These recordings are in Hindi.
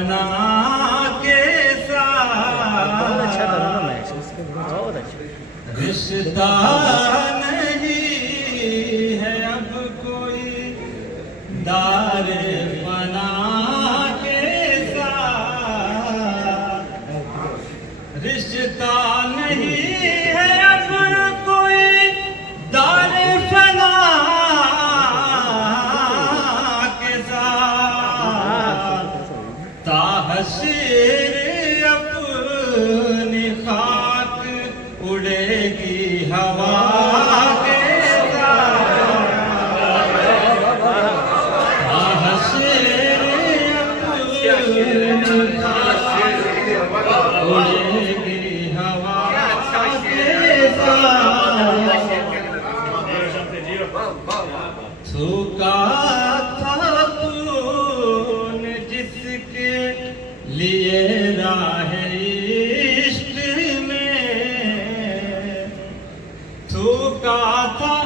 फना के बहुत अच्छा करो ना साथ महसूस कर, बहुत अच्छा। रिश्ता नहीं है अब कोई दारे फना के साथ, रिश्ता नहीं है अब कोई दारे फना के साथ, ताहसीर अपनी खाक उड़ेगी हवा के साथ, ताहसीर अपनी खाक उड़ेगी हवा के साथ। थूका था तूने जिसके लिए राह इश्क में, थूका था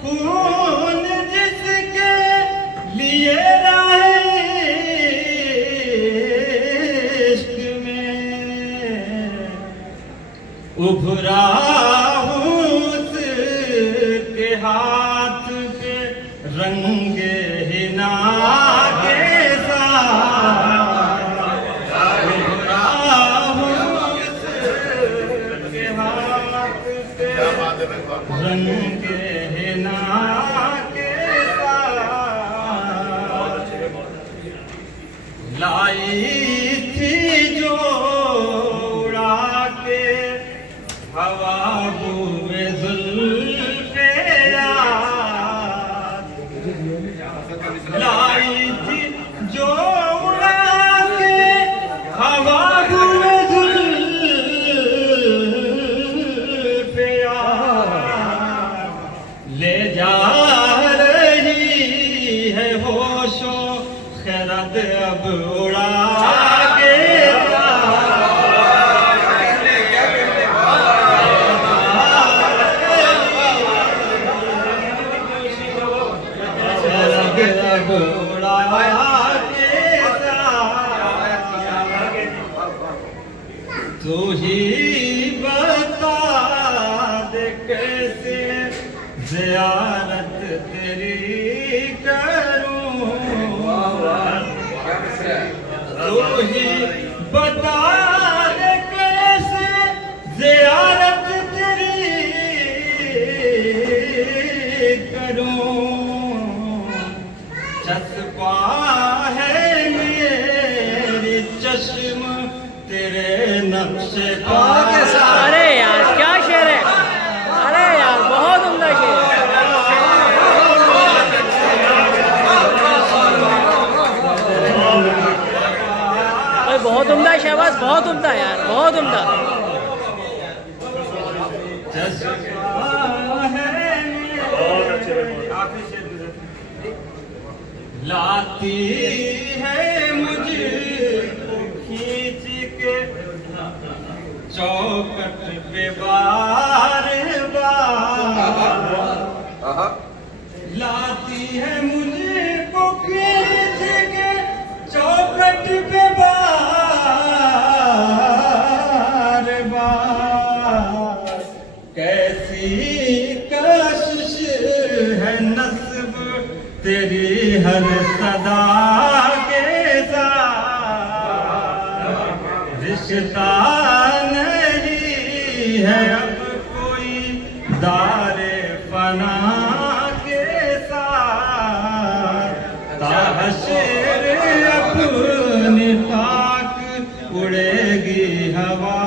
खून जिसके लिए राह इश्क में, उभरा हूँ उसके हाथ के रंगे हिना के साथ, उभरा हूँ उसके हाथ के रंगे हिना के साथ, लाई थी जो उड़ा के हवा हुए जुल्फे याद, लाई थी जो उड़ा के हवा हुए जुल्फे याद, ले जा रही है होशो खैरत अब उड़ा के अब उड़ा के तू ही बता दे कैसे ज़ियारत तेरी करूं, तू ही बता दे कैसे ज़ियारत तेरी करूं, चस्पा है मेरी चश्म तेरे नक्शे पर। अरे यार क्या शेर है, अरे यार बहुत उम्दा शेर है। अरे बहुत उम्दा शहबाज, बहुत उम्दा यार, बहुत उम्दा। लाती है मुझको खींच के चौखट पे बार बार, लाती है मुझको खींच के चौखट पे बार बार, कैसी कशिश है नस्ब तेरी हर सदा के साथ, रिश्ता नहीं है अब कोई दारे फना के साथ, ताहशीर अपनी खाक उड़ेगी हवा